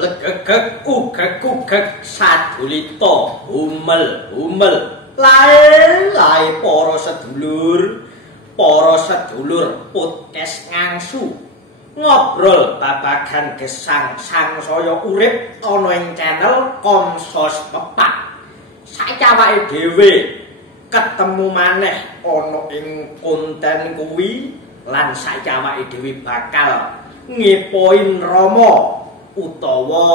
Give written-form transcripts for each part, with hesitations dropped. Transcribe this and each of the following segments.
legegeg ugeg sadulita humel lae para sedulur podcast ngangsu ngobrol babagan gesang sangsaya urip ana ing channel Komsos Pepak. Saiki awake dhewe ketemu maneh ana ing konten kuwi lan saiki awake dhewe bakal ngepoin Rama utawa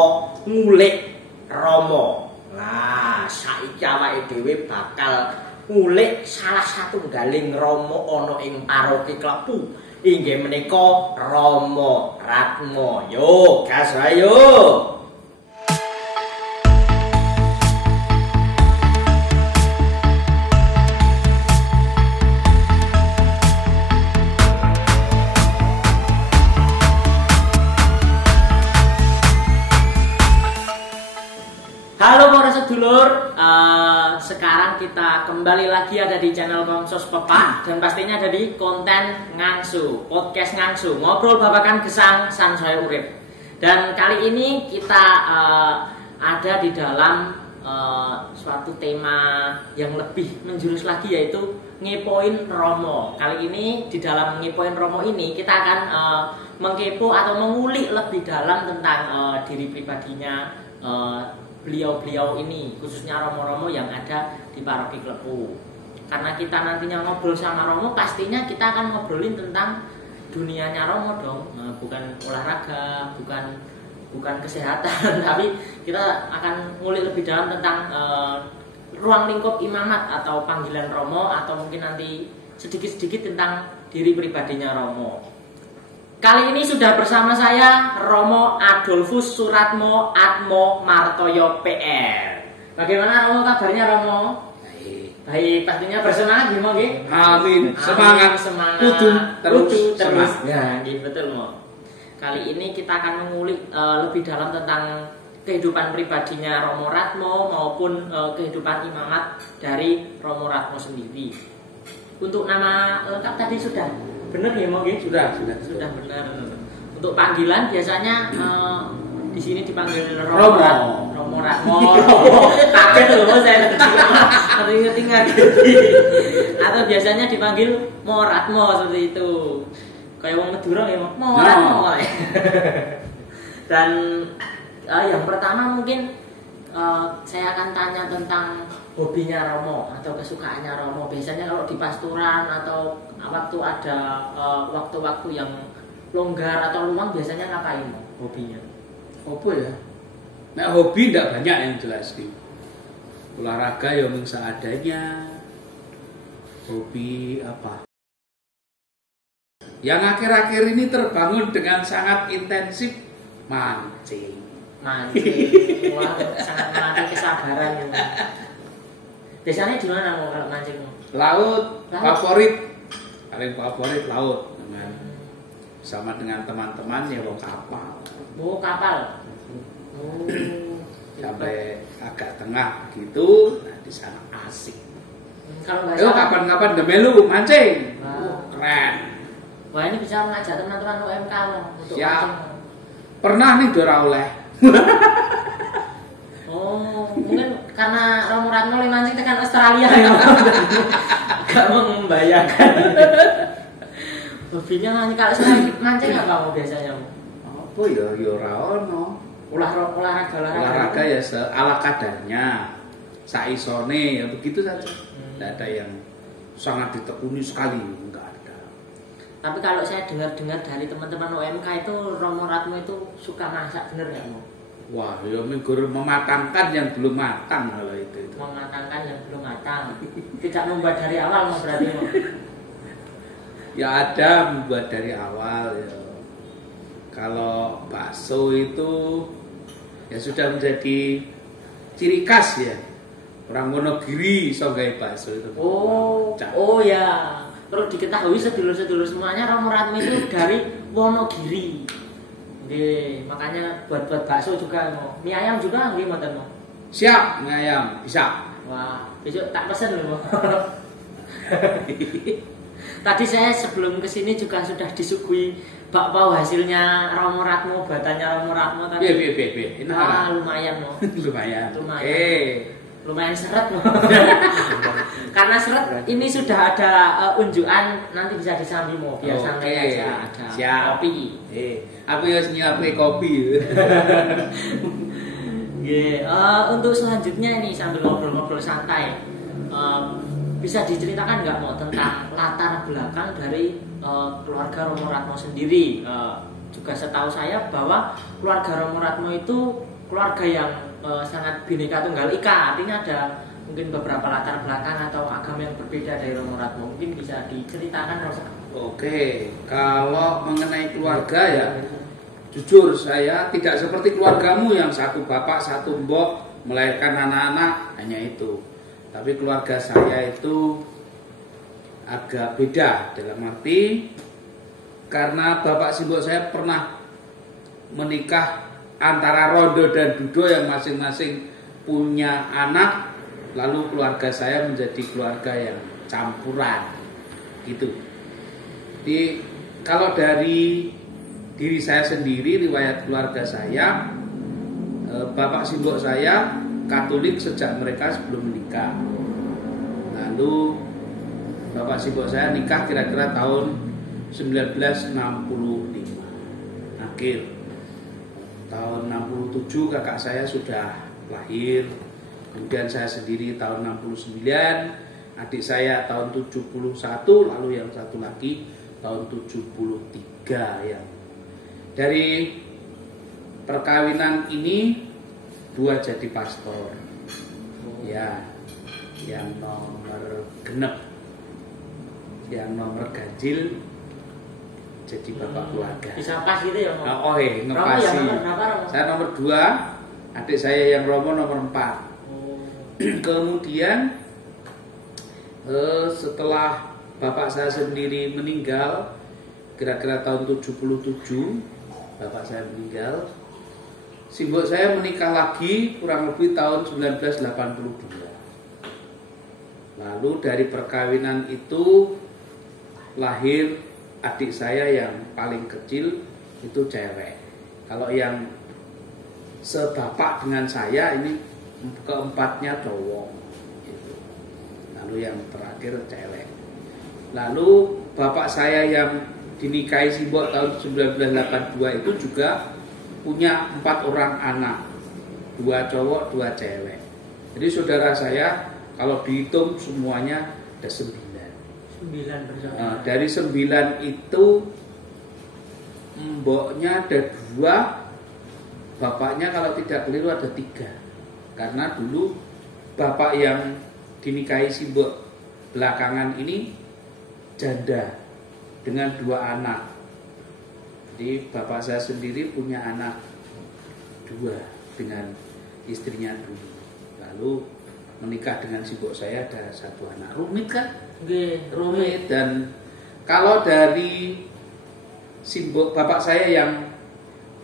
ngulik Rama. Nah, saiki awake dhewe bakal ngulik salah satunggaling Rama ana ing paroki Klepu. Inggih menika Rama Ratmo. Yo, gas ayo. Halo para sedulur, sekarang kita kembali lagi ada di channel Komsos Pepak dan pastinya ada di konten ngangsu, podcast ngangsu, ngobrol babakan gesang sansaya urip. Dan kali ini kita ada di dalam suatu tema yang lebih menjurus lagi, yaitu ngepoin Romo. Kali ini di dalam ngepoin Romo ini kita akan mengkepo atau mengulik lebih dalam tentang diri pribadinya beliau-beliau ini, khususnya Romo-Romo yang ada di paroki Klepu. Karena kita nantinya ngobrol sama Romo, pastinya kita akan ngobrolin tentang dunianya Romo dong, bukan olahraga, bukan kesehatan, tapi kita akan ngulik lebih dalam tentang ruang lingkup imamat atau panggilan Romo, atau mungkin nanti sedikit-sedikit tentang diri pribadinya Romo. Kali ini sudah bersama saya Romo Adolfus Suratmo Atmo Martoyo PR. Bagaimana Romo, kabarnya Romo? Baik, pastinya bersemangat gimana nggih? Amin. Semangat. Kudu terus. Ya, betul Mo. Kali ini kita akan mengulik lebih dalam tentang kehidupan pribadinya Romo Ratmo maupun kehidupan imamat dari Romo Ratmo sendiri. Untuk nama lengkap tadi sudah benar ya Mo? Sudah benar. Untuk panggilan biasanya di sini dipanggil Romo Ratmo. Kaget loh saya ingat. Atau biasanya dipanggil Mo Ratmo seperti itu. Kayak wong Madura ya Mo Ratmo. Dan yang pertama mungkin saya akan tanya tentang hobinya Romo atau kesukaannya Romo. Biasanya kalau di pasturan atau waktu ada waktu-waktu yang longgar atau luang, biasanya ngapain hobinya? Apa ya? Nah, hobi tidak banyak yang jelas sih. Olahraga ya mung seadanya. Hobi apa? Yang akhir-akhir ini terbangun dengan sangat intensif, mancing. Wah, sangat melatih kesabaran ya. Biasanya di mana mau kalau mancing? Laut. Favorit, paling favorit laut, sama dengan teman-teman ya mau kapal. Oh, kapal. Sampai agak tengah gitu, nah di sana asik. Kalau nggak salah, kapan-kapan demelu mancing. Keren. Wah, ini bisa mengajak teman-teman UMK loh untuk siap. Mancing. Pernah nih dora oleh. Oh, mungkin karena Romo Ratmo mancing tekan Australia ya. Gak membayangkan. Hobinya mancing. Kalau saya mancing apa mau biasanya? Apa ya? Ya ora ono. Olahraga ya ala kadarnya. Saisone ya begitu saja. Tidak ada yang sangat ditekuni sekali, enggak ada. Tapi kalau saya dengar-dengar dari teman-teman UMK itu Romo Ratmo itu suka masak, bener nggak Mo? Wah, ya minggur mematangkan yang belum matang kalau itu. Mematangkan yang belum matang. Tidak membuat dari awal Mo berarti Mo. Ya ada membuat dari awal ya. Kalau bakso itu ya sudah menjadi ciri khas ya. Orang Wonogiri iso gawe bakso itu. Oh ya. Perlu diketahui sedulur-sedulur semuanya Romo Ratmo itu dari Wonogiri. Oke, makanya buat bakso juga Mo. Mie ayam juga nggih mboten Mo? Siap, mie ayam bisa. Wah, besok tak pesen loh Mo. Tadi saya sebelum kesini juga sudah disuguhi bakpao hasilnya Romo Ratmo, batanya Romo Ratmo tadi. Iya. Lumayan loh. Lumayan. Lumayan seret loh. Karena seret ini sudah ada unjukan, nanti bisa disambi mau biar santai aja. Ada siap. Kopi. Aku ya nyiapin kopi. Untuk selanjutnya ini sambil ngobrol-ngobrol santai, bisa diceritakan nggak mau tentang latar belakang dari keluarga Romo Ratmo sendiri? Juga setahu saya bahwa keluarga Romo Ratmo itu keluarga yang sangat Bhinneka Tunggal Ika, artinya ada mungkin beberapa latar belakang atau agama yang berbeda dari Romo Ratmo. Mungkin bisa diceritakan, Romo. Oke, kalau mengenai keluarga ya, jujur saya tidak seperti keluargamu yang satu bapak satu mbok melahirkan anak-anak hanya itu. Tapi keluarga saya itu agak beda dalam arti karena bapak simbok saya pernah menikah antara Rondo dan Dudo yang masing-masing punya anak, lalu keluarga saya menjadi keluarga yang campuran gitu. Jadi kalau dari diri saya sendiri, riwayat keluarga saya, bapak simbok saya Katolik sejak mereka sebelum menikah. Lalu bapak simbok saya nikah kira-kira tahun 1965 akhir. Tahun 67 kakak saya sudah lahir. Kemudian saya sendiri tahun 69, adik saya tahun 71, lalu yang satu lagi tahun 73 yang dari perkawinan ini dua jadi pastor. Ya, yang nomor genep, yang nomor ganjil jadi bapak keluarga. Bisa pas gitu ya, Om? Ngepasi. Saya nomor 2, adik saya yang Romo nomor 4. Kemudian setelah bapak saya sendiri meninggal, kira-kira tahun 77, bapak saya meninggal. Simbok saya menikah lagi kurang lebih tahun 1982. Lalu dari perkawinan itu lahir adik saya yang paling kecil itu cewek. Kalau yang sebapak dengan saya ini keempatnya cowok. Gitu. Lalu yang terakhir cewek. Lalu bapak saya yang dinikahi simbok tahun 1982 itu juga punya 4 orang anak, 2 cowok, 2 cewek. Jadi saudara saya kalau dihitung semuanya ada 9. 9 bersaudara. Dari 9 itu mboknya ada 2, bapaknya kalau tidak keliru ada 3. Karena dulu bapak yang dinikahi simbok belakangan ini janda dengan 2 anak. Jadi bapak saya sendiri punya anak 2 dengan istrinya dulu. Lalu menikah dengan simbok saya ada 1 anak. Rumit kan? Rumit. Dan kalau dari simbok bapak saya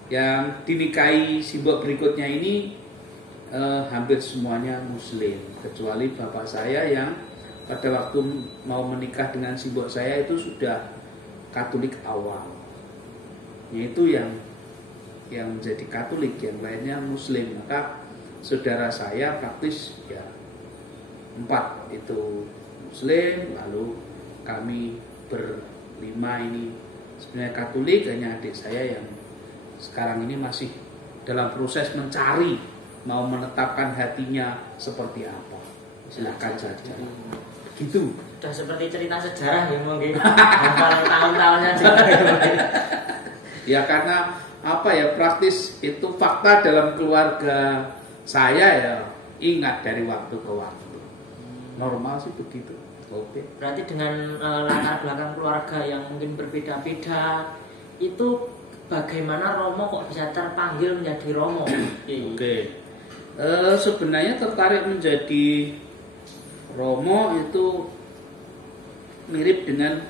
yang dinikahi simbok berikutnya ini hampir semuanya Muslim, kecuali bapak saya yang pada waktu mau menikah dengan simbok saya itu sudah Katolik awal. Yaitu yang menjadi Katolik, yang lainnya Muslim. Maka saudara saya praktis ya 4 itu Muslim, lalu kami berlima ini sebenarnya Katolik, hanya adik saya yang sekarang ini masih dalam proses mencari mau menetapkan hatinya seperti apa. Silakan saja. Begitu. Sudah seperti cerita sejarah ya mungkin. Hafal tahun-tahunnya juga. Ya karena apa ya, praktis itu fakta dalam keluarga saya ya, ingat dari waktu ke waktu. Normal sih begitu. Oke. Berarti dengan latar belakang keluarga yang mungkin berbeda-beda, itu bagaimana Romo kok bisa terpanggil menjadi Romo? Oke. Sebenarnya tertarik menjadi Romo itu mirip dengan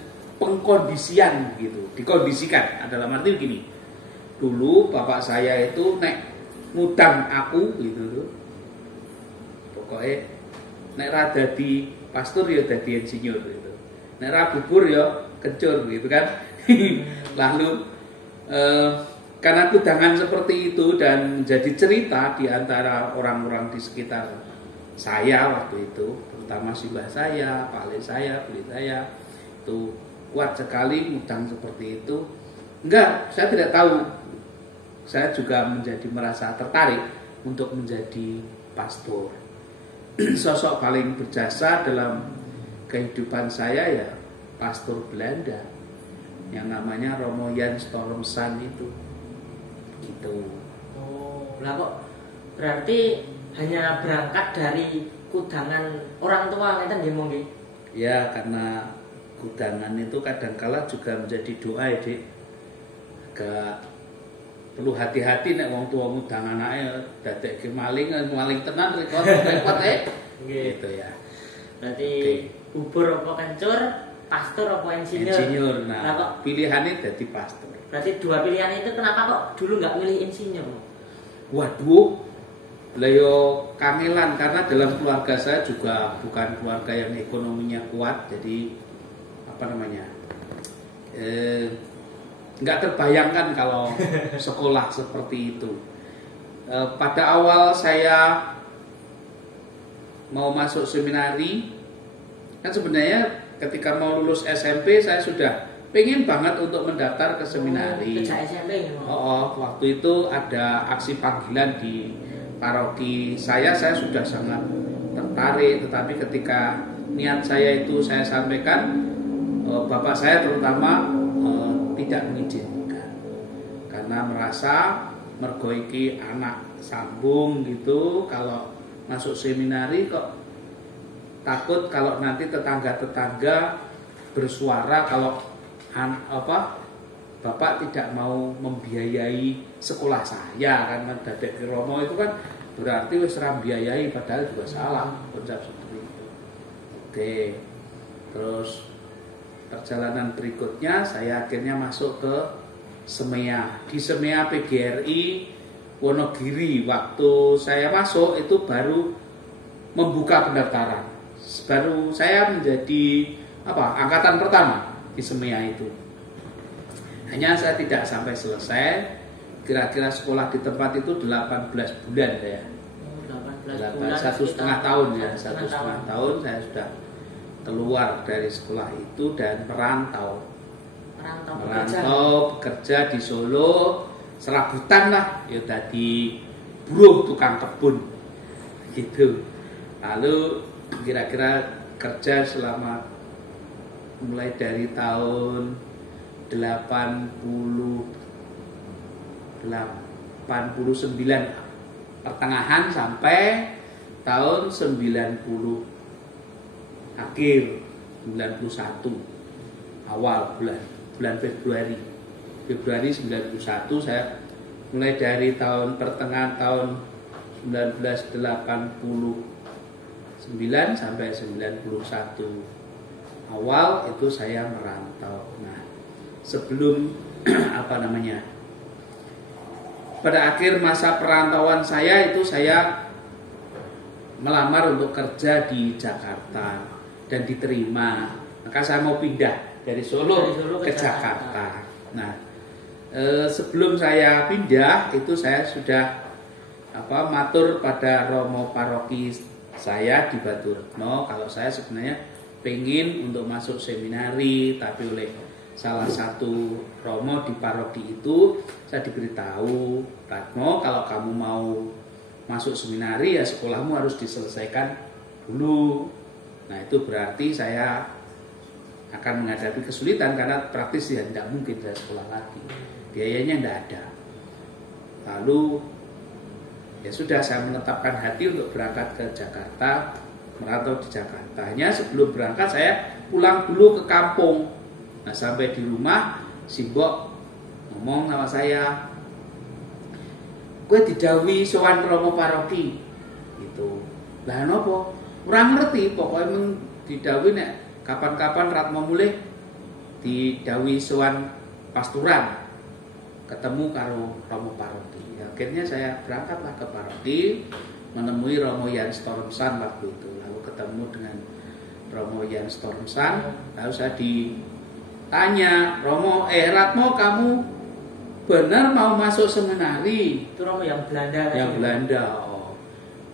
pengkondisian gitu. Dikondisikan dalam arti begini. Dulu bapak saya itu nek ngutang aku gitu. Pokoknya nek rada di pastor ya dadi insinyur gitu. Nek ra bubur ya kencur gitu kan. Lalu Karena kudangan seperti itu dan jadi cerita di antara orang-orang di sekitar saya waktu itu, terutama si mbah saya, Pak Le saya, beli saya, itu kuat sekali ngudang seperti itu. Enggak, saya tidak tahu. Saya juga merasa tertarik untuk menjadi pastor. Sosok paling berjasa dalam kehidupan saya ya pastor Belanda yang namanya Romo Jan Stormsan itu. Gitu. Oh, lah kok berarti hanya berangkat dari kudangan orang tua ngeten nggih monggo. Ya, karena kudangan itu kadangkala juga menjadi doa ya, Dik. Gak perlu hati-hati nek wong tua ngudang anake dadekke maling tenan repot gitu ya. Berarti bubur apa kencur, pastor apa insinyur? Insinyur. Nah, kok pilihannya jadi pastor. Berarti dua pilihan itu kenapa kok dulu nggak milih insinyur? Waduh, Leo kangelan karena dalam keluarga saya juga bukan keluarga yang ekonominya kuat, jadi apa namanya nggak terbayangkan kalau sekolah seperti itu. Pada awal saya mau masuk seminari, kan sebenarnya ketika mau lulus SMP saya sudah pengen banget untuk mendaftar ke seminari. Sejak SMP ya? Waktu itu ada aksi panggilan di paroki saya sudah sangat tertarik, tetapi ketika niat saya itu saya sampaikan, bapak saya terutama tidak mengizinkan karena merasa mergo iki anak sambung gitu, kalau masuk seminari kok takut kalau nanti tetangga-tetangga bersuara kalau bapak tidak mau membiayai sekolah saya, karena dadek Romo itu kan berarti wis ra biayai, padahal juga salah konsep seperti itu. Oke. Terus perjalanan berikutnya saya akhirnya masuk ke Semea. Di Semea PGRI Wonogiri, waktu saya masuk itu baru membuka pendaftaran. Baru saya menjadi angkatan pertama di Semea itu. Hanya saya tidak sampai selesai. Kira-kira sekolah di tempat itu 18 bulan saya. 18 bulan. 1,5 tahun ya. 1,5 tahun saya sudah keluar dari sekolah itu dan merantau bekerja di Solo, serabutan lah ya, tadi buruh tukang kebun gitu. Lalu kira-kira kerja selama mulai dari tahun 89 pertengahan sampai tahun 90 akhir, 91 awal bulan Februari 91 saya mulai dari pertengahan tahun 1989 sampai 91 awal itu saya merantau. Nah, sebelum pada akhir masa perantauan saya itu saya melamar untuk kerja di Jakarta dan diterima. Maka saya mau pindah dari Solo ke Jakarta. Nah, sebelum saya pindah itu saya sudah matur pada Romo paroki saya di Baturetno kalau saya sebenarnya pengen untuk masuk seminari, tapi oleh salah satu Romo di paroki itu saya diberitahu, Ratno, kalau kamu mau masuk seminari ya sekolahmu harus diselesaikan dulu. Nah, itu berarti saya akan menghadapi kesulitan karena praktis ya tidak mungkin saya sekolah lagi, biayanya tidak ada. Lalu ya sudah, saya menetapkan hati untuk berangkat ke Jakarta, merantau di Jakarta. Hanya sebelum berangkat saya pulang dulu ke kampung. Nah, sampai di rumah si Mbok ngomong sama saya, gue didhawuhi sowan Romo paroki gitu. Lah nopo? Kurang ngerti, pokoknya emang didhawuhi nek kapan-kapan Ratmo mulih didhawuhi sowan pasturan ketemu karo Romo paroki. Akhirnya saya berangkatlah ke paroki, menemui Romo Jan Stormsan waktu itu. Lalu ketemu dengan Romo Jan Stormsan, lalu saya ditanya, Romo, Ratmo, kamu benar mau masuk seminari. Itu Romo yang Belanda. Yang Belanda. Oh.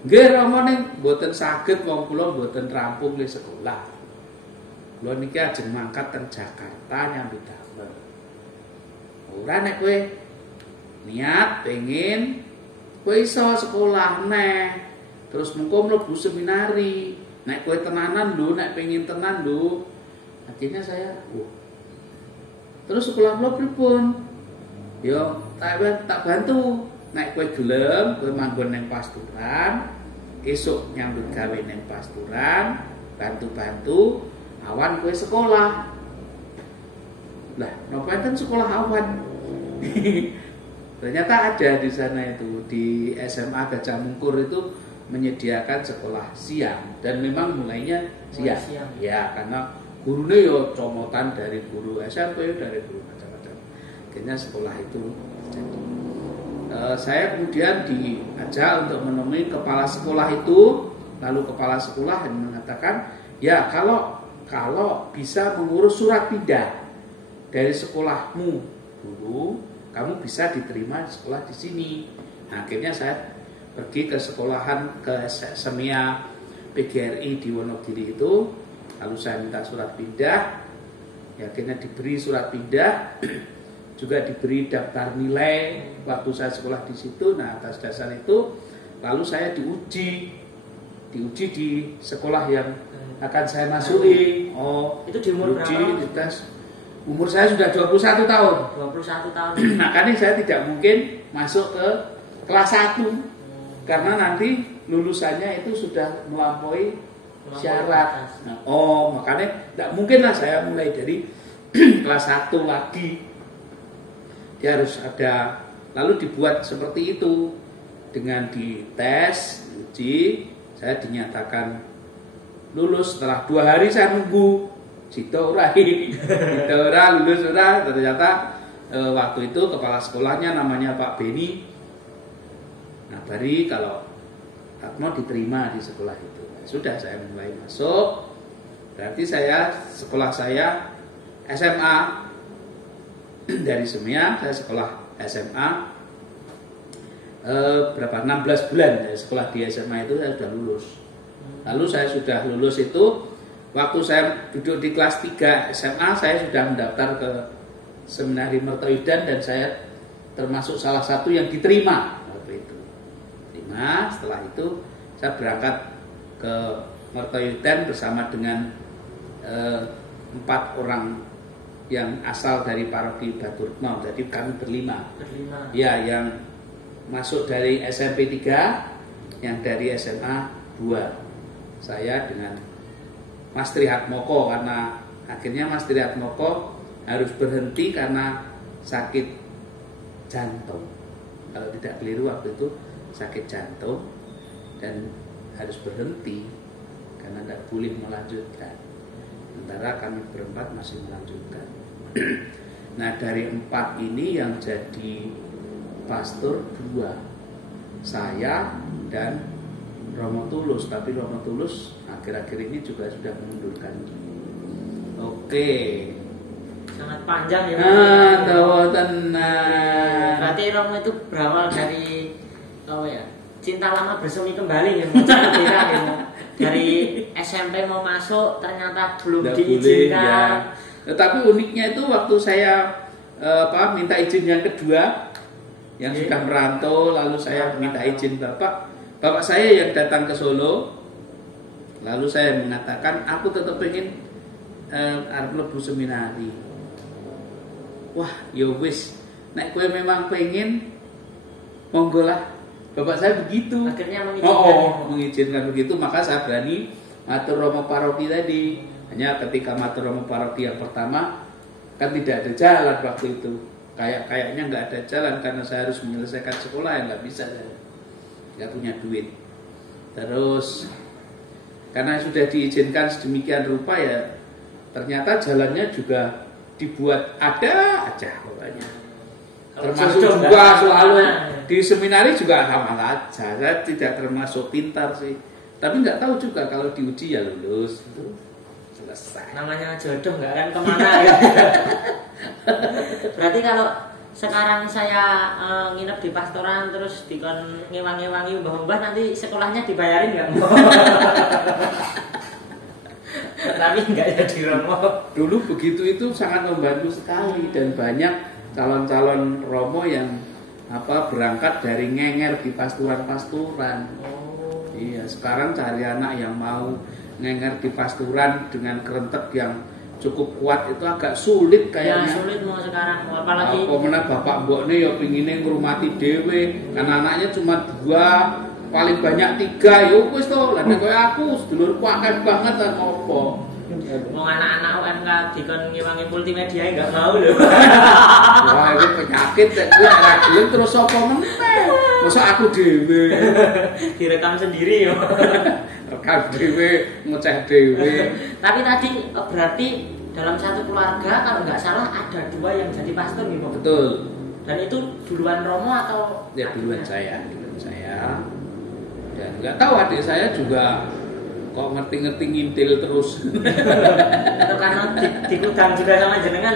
Nggih Romo ning mboten saged wong kula mboten rampung le sekolah. Kula niki ajeng mangkat teng Jakarta nyambut damel. Ora nek kowe niat pengen kowe iso sekolah neh. Terus mengko mlebu seminari. Nek kowe tenanan lho, nek pengen tenan lho. Akhirnya saya, terus sekolah kula pripun? Yo tak bantu. Nek kowe gelem, kowe manggon ning pasturan, esuk nyambut gawe ning pasturan, bantu-bantu, awan kowe sekolah. Lah, napa enten sekolah awan? Ternyata ada di sana itu, di SMA Gajah Mungkur itu menyediakan sekolah siang dan memang mulainya siang. Ya, karena gurunya yo comotan dari guru SMP, dari guru macam-macam. Akhirnya sekolah itu terjadi. Saya kemudian diajak untuk menemui kepala sekolah itu, lalu kepala sekolah mengatakan, ya kalau bisa mengurus surat pindah dari sekolahmu dulu, kamu bisa diterima di sekolah di sini. Nah, akhirnya saya pergi ke sekolahan ke SEMIA PGRI di Wonogiri itu. Lalu saya minta surat pindah, ya akhirnya diberi surat pindah, juga diberi daftar nilai waktu saya sekolah di situ. Nah atas dasar itu, lalu saya diuji di sekolah yang akan saya masuki. Oh, itu di umur berapa? Di tes. Umur saya sudah 21 tahun. 21 tahun. Makanya saya tidak mungkin masuk ke kelas 1 karena nanti lulusannya itu sudah melampaui syarat. Nah, makanya tidak mungkin lah saya mulai dari kelas 1 lagi. Dia harus ada, lalu dibuat seperti itu dengan dites, uji, saya dinyatakan lulus. Setelah 2 hari saya nunggu, Cito ora lulus ora. Ternyata waktu itu kepala sekolahnya namanya Pak Beni. Nah, bari kalau mau diterima di sekolah itu. Sudah saya mulai masuk. Berarti sekolah saya SMA dari SEMIA, saya sekolah SMA berapa 16 bulan. Saya sekolah di SMA itu saya sudah lulus. Lalu saya sudah lulus itu waktu saya duduk di kelas 3 SMA, saya sudah mendaftar ke Seminari Mertoyudan dan saya termasuk salah satu yang diterima waktu itu. Setelah itu saya berangkat ke Mertoyudan bersama dengan 4 orang yang asal dari paroki Baturno. Jadi kami berlima. Ya, yang masuk dari SMP 3, yang dari SMA 2. Saya dengan Mas Trihatmoko, karena akhirnya Mas Trihatmoko harus berhenti karena sakit jantung. Kalau tidak keliru waktu itu sakit jantung dan harus berhenti karena tidak boleh melanjutkan. Sementara kami berempat masih melanjutkan. Nah, dari 4 ini yang jadi pastor 2, saya dan Romo Tulus. Tapi Romo Tulus akhir-akhir ini juga sudah mengundurkan diri. Oke. Sangat panjang ya. Tenang. Berarti Romo itu berawal dari cinta lama bersemi kembali ya. Dari SMP mau masuk ternyata belum diizinkan. Ya. Tetapi uniknya itu waktu saya minta izin yang kedua, yang sudah merantau, lalu saya minta izin bapak saya yang datang ke Solo, lalu saya mengatakan aku tetap pengen arep mlebu seminari. Wah, yo wis, nek kowe memang pengen, monggo lah. Bapak saya begitu. Akhirnya mengizinkan. Mengizinkan begitu, maka saya berani matur Romo Paroki tadi. Hanya ketika matur Romo Paroki yang pertama kan tidak ada jalan waktu itu. Kayaknya nggak ada jalan karena saya harus menyelesaikan sekolah yang nggak bisa, nggak punya duit. Terus karena sudah diizinkan sedemikian rupa ya, ternyata jalannya juga dibuat ada aja pokoknya. Termasuk juga selalu di seminari juga sama aja. Saya tidak termasuk pintar sih, tapi nggak tahu juga kalau diuji ya lulus itu selesai. Namanya jodoh nggak akan kemana ya. Berarti kalau sekarang saya nginep di pastoran terus dikon ngewangi-wangi mbah-mbah, nanti sekolahnya dibayarin nggak? Tapi nggak jadi romo. Dulu begitu itu sangat membantu sekali dan banyak calon-calon romo yang berangkat dari ngenger di pasturan-pasturan. Iya, sekarang cari anak yang mau ngenger di pasturan dengan kerentek yang cukup kuat itu agak sulit kayaknya. Ya sulit mau sekarang, apalagi mana bapak mbokne ya pingine ngurmati dhewe, kan anaknya cuma 2, paling banyak 3, ya wis to. Lah nek koyo aku sedulurku akeh banget kan opo. mau anak-anak UMK dikon ngewangi multimedia enggak mau lho. Wah, itu penyakit nek kuwi ora gelem terus sapa meneh. Masa aku dhewe Direkam sendiri ya. rekam dhewe, ngeceh dhewe. Tapi tadi berarti dalam satu keluarga kalau nggak salah ada 2 yang jadi pastor gitu. Betul. Dan itu duluan romo atau? Ya duluan saya. Dan nggak tahu adik saya juga kok ngerti-ngerti ngintil terus. Atau karena dikudang juga sama jenengan?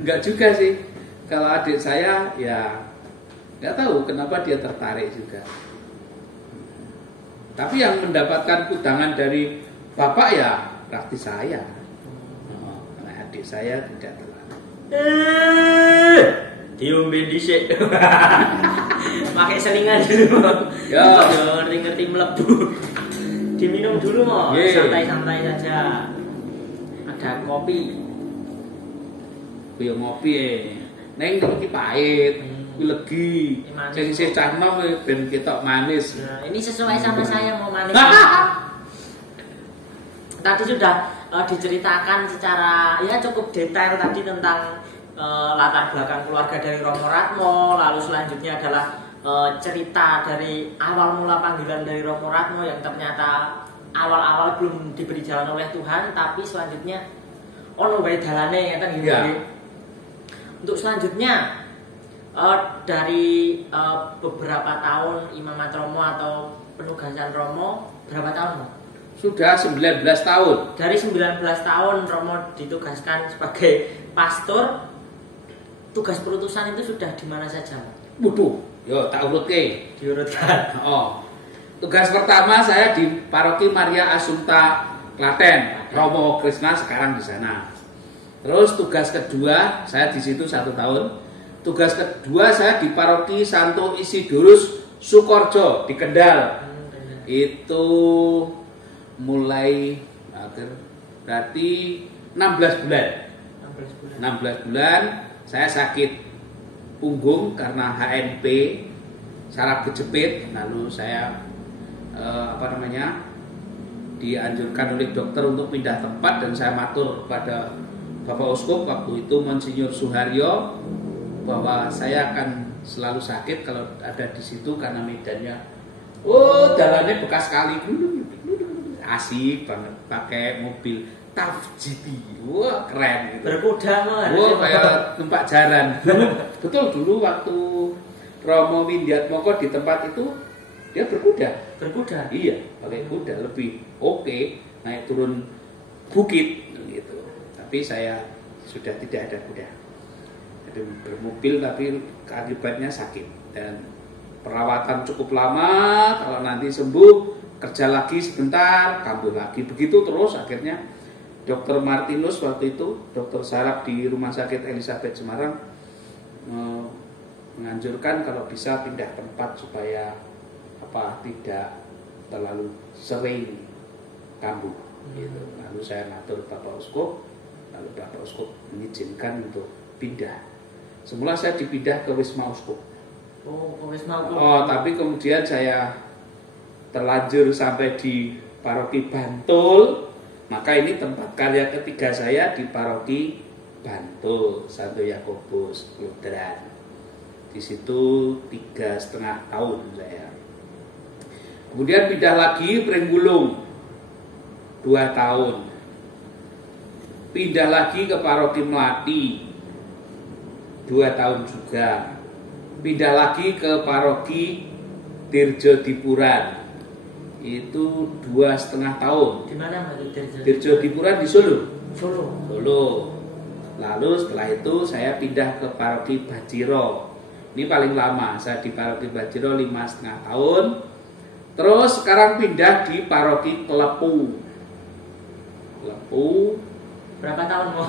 Enggak juga sih. Kalau adik saya ya nggak tahu kenapa dia tertarik juga. Tapi yang mendapatkan kudangan dari bapak ya praktis saya. Karena adik saya tidak terlalu. Diombe dhisik. Pakai selingan dulu. Ya, ngerti-ngerti melebu. Diminum dulu mau, santai-santai saja. Ada kopi. Kuwi ngopi neng iki pahit, kuwi legi. Sing isih cah enom ben ketok manis. Nah, ini sesuai sama saya mau manis. Tadi sudah diceritakan secara ya cukup detail tadi tentang latar belakang keluarga dari Romo Ratmo, lalu selanjutnya adalah cerita dari awal mula panggilan dari Romo Ratmo yang ternyata awal-awal belum diberi jalan oleh Tuhan, tapi selanjutnya ono wae dalane ngeten gitu. Ya. Untuk selanjutnya dari beberapa tahun imamat Romo atau penugasan Romo berapa tahun, Pak? Sudah 19 tahun. Dari 19 tahun Romo ditugaskan sebagai pastor. Tugas perutusan itu sudah di mana saja? Waduh, yo tak urutke. Diurutkan. Oh. Tugas pertama saya di Paroki Maria Assumpta Klaten. Romo Krishna sekarang di sana. Terus tugas kedua saya di situ 1 tahun. Tugas kedua saya di Paroki Santo Isidorus Sukorjo di Kendal. Itu mulai berarti 16 bulan. 16 bulan saya sakit punggung karena HNP, saraf kejepit, lalu saya dianjurkan oleh dokter untuk pindah tempat dan saya matur kepada Bapak Uskup waktu itu Monsinyur Suharyo bahwa saya akan selalu sakit kalau ada di situ karena medannya jalannya bekas kali, asik banget, pakai mobil TAF GT, wah keren gitu. Berkuda mah. Wah kayak tempat jaran. Betul dulu waktu Romo Windiatmoko di tempat itu dia berkuda. Berkuda. Iya, pakai kuda lebih oke, naik turun bukit gitu. Tapi saya sudah tidak ada kuda. Ada bermobil tapi akibatnya sakit dan perawatan cukup lama. Kalau nanti sembuh kerja lagi sebentar, kambuh lagi begitu terus akhirnya. Dr. Martinus waktu itu, dokter saraf di Rumah Sakit Elizabeth Semarang menganjurkan kalau bisa pindah tempat supaya tidak terlalu sering kambuh. Gitu. Lalu saya ngatur Bapak Uskup, lalu Bapak Uskup mengizinkan untuk pindah. Semula saya dipindah ke Wisma Uskup. Oh, ke Wisma Uskup. Oh, tapi kemudian saya terlanjur sampai di Paroki Bantul. Maka ini tempat karya ketiga saya di Paroki Bantul, Santo Yakobus, Lutheran. Di situ 3,5 tahun saya. Kemudian pindah lagi Pringgulung 2 tahun. Pindah lagi ke Paroki Melati 2 tahun juga. Pindah lagi ke Paroki Dirjo Dipuran. Itu 2,5 tahun. Di mana Mbak Dirjo? Dirjo Dipuran di Solo. Solo. Lalu setelah itu saya pindah ke paroki Bajiro. Ini paling lama, saya di paroki Bajiro 5,5 tahun. Terus sekarang pindah di paroki Klepu. Klepu. Berapa tahun mau?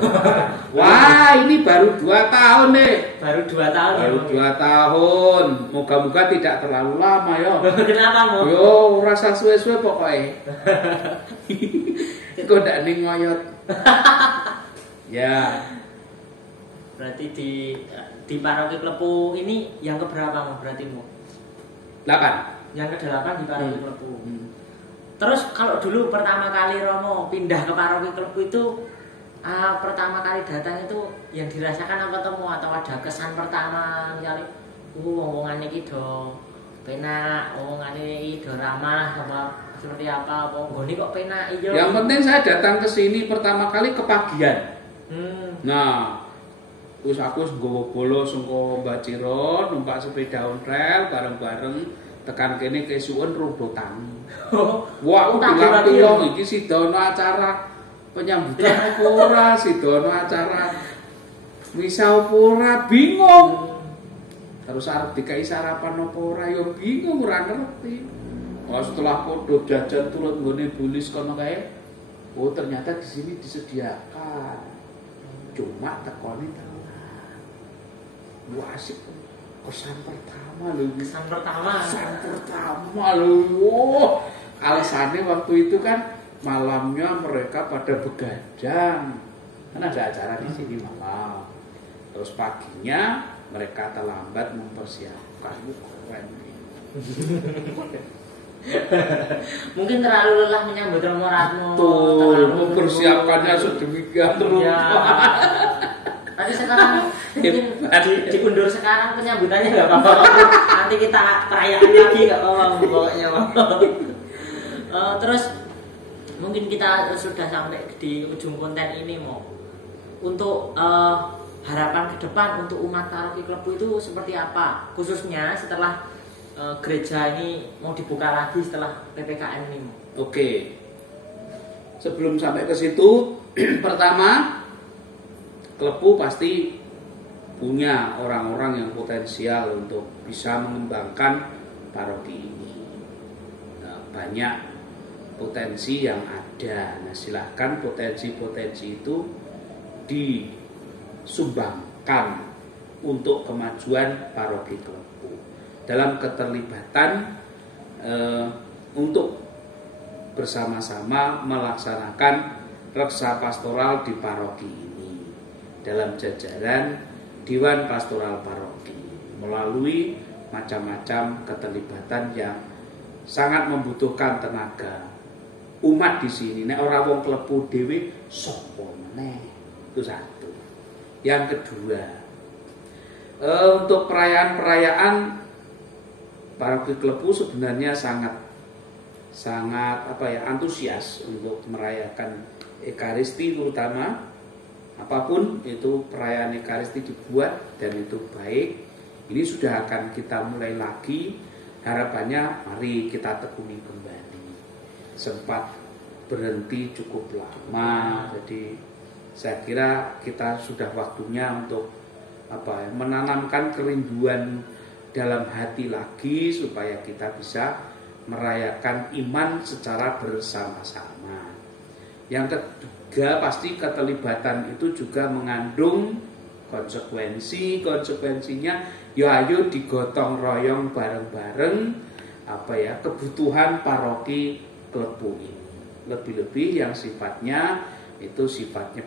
Wah, ini baru 2 tahun nih. Baru 2 tahun Baru ya. 2 tahun. Moga-moga tidak terlalu lama ya. Kenapa mau? Yo, rasa suwe-suwe pokoknya. Kok ndak ning ngoyot. Ya. Berarti di paroki Klepu ini yang keberapa mau berarti mau? 8. Yang ke-8 di paroki Klepu. Terus kalau dulu pertama kali Romo pindah ke paroki Klepu itu pertama kali datang itu yang dirasakan apa temu atau ada kesan pertama misalnya wong-wongane iki do penak, wong-wongane iki do ramah apa seperti apa nggone kok penak iya. Yang penting saya datang ke sini pertama kali kepagian. Nah, terus aku nggawa bolo saka Bajiro numpak sepeda ontel bareng-bareng tekan kene kesuwen rudotan. Wah, aku bilang iki sidono acara penyambutan apa ora, sidono acara misa apa ora, bingung. Terus arep dikai sarapan apa ora ya bingung, ora ngerti. Oh, setelah podo jajan turut nggone bulis kono kae. Oh, ternyata di sini disediakan. Cuma tekone telat. Wah, asik. Kesan pertama lho. Kesan pertama lho. Oh, alasannya waktu itu kan malamnya mereka pada begadang. Kan ada acara di sini malam. Terus paginya mereka terlambat mempersiapkan. Keren. Mungkin terlalu lelah menyambut Romo Ratmo. Betul, mempersiapkannya sedemikian rupa. Tapi sekarang mungkin diundur sekarang penyambutannya nggak apa-apa. Nanti kita perayaan lagi nggak apa-apa pokoknya. Terus mungkin kita sudah sampai di ujung konten ini mau untuk harapan ke depan untuk umat paroki Klepu itu seperti apa? Khususnya setelah gereja ini mau dibuka lagi setelah PPKM ini. Oke. Sebelum sampai ke situ, pertama Klepu pasti punya orang-orang yang potensial untuk bisa mengembangkan paroki ini. Nah, banyak potensi yang ada. Nah, silahkan potensi-potensi itu disumbangkan untuk kemajuan paroki Klepu dalam keterlibatan untuk bersama-sama melaksanakan reksa pastoral di paroki ini dalam jajaran Dewan Pastoral Paroki melalui macam-macam keterlibatan yang sangat membutuhkan tenaga umat di sini. Nek ora wong Klepu dhewe sapa meneh? Itu satu. Yang kedua, untuk perayaan-perayaan paroki Klepu sebenarnya sangat antusias untuk merayakan Ekaristi, terutama apapun itu perayaan Ekaristi dibuat dan itu baik. Ini sudah akan kita mulai lagi. Harapannya mari kita tekuni kembali. Sempat berhenti cukup lama, jadi saya kira kita sudah waktunya untuk menanamkan kerinduan dalam hati lagi supaya kita bisa merayakan iman secara bersama-sama. Yang ketiga, pasti keterlibatan itu juga mengandung konsekuensinya ya ayo digotong royong bareng-bareng kebutuhan paroki Klepu ini. Lebih-lebih yang sifatnya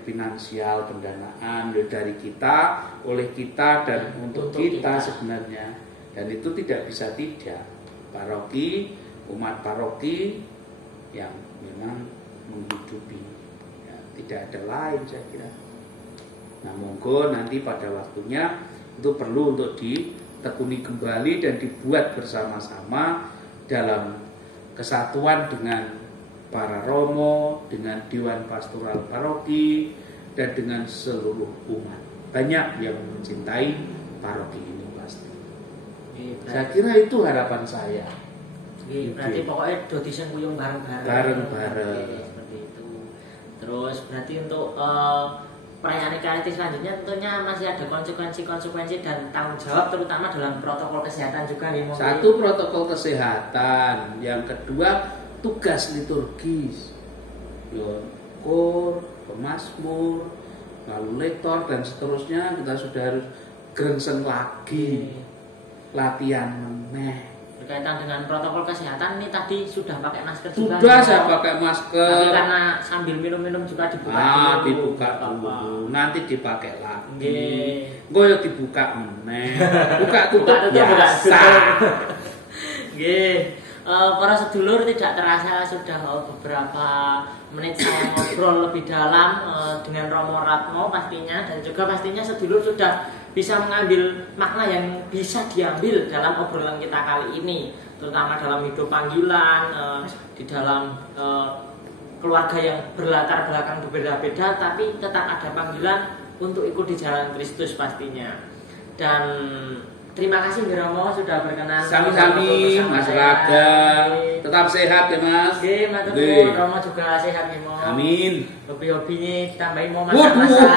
finansial, pendanaan dari kita, oleh kita dan untuk kita sebenarnya. Dan itu tidak bisa tidak. Paroki, umat paroki yang memang menghidupi, ya, tidak ada lain saya kira. Nah, monggo nanti pada waktunya itu perlu untuk ditekuni kembali dan dibuat bersama-sama dalam kesatuan dengan para romo, dengan Dewan Pastoral Paroki, dan dengan seluruh umat. Banyak yang mencintai paroki ini pasti. Saya kira itu harapan saya. Berarti pokoknya dodisen kuyung bareng-bareng. Bareng-bareng. Seperti itu. Terus berarti untuk perayaan Eucharistia selanjutnya tentunya masih ada konsekuensi dan tanggung jawab terutama dalam protokol kesehatan juga nih. Satu, protokol kesehatan, yang kedua tugas liturgis, kor, pemasmur, lalu lektor dan seterusnya kita sudah harus grengseng lagi, latihan meneh. Berkaitan dengan protokol kesehatan ini tadi sudah pakai masker juga. Sudah saya pakai masker. Tapi karena sambil minum-minum juga dibuka dibuka dulu. Nanti dipakai lagi. Gue ya dibuka meneh. Buka tutup biasa. Nggih. Para sedulur, tidak terasa sudah beberapa menit saya ngobrol lebih dalam dengan Romo Ratmo pastinya, dan juga pastinya sedulur sudah bisa mengambil makna yang bisa diambil dalam obrolan kita kali ini, terutama dalam hidup panggilan, di dalam keluarga yang berlatar belakang berbeda-beda, tapi tetap ada panggilan untuk ikut di jalan Kristus pastinya. Dan terima kasih Romo sudah berkenan. Sami-sami Mas Raga. Tetap sehat ya Mas. Oke, matur nuwun. Romo juga sehat ya Mo. Amin. Hobi-hobinya tambahin mau masak-masak.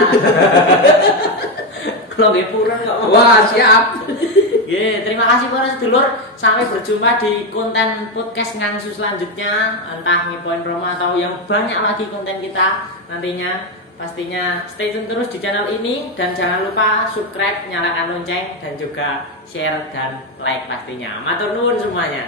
Kalau nggih purun kok. Wah, siap. Nggih, terima kasih para sedulur. Sampai berjumpa di konten podcast Ngangsu selanjutnya. Entah ngipoin Romo atau yang banyak lagi konten kita nantinya. Pastinya stay tune terus di channel ini, dan jangan lupa subscribe, nyalakan lonceng, dan juga share dan like pastinya. Matur nuwun semuanya.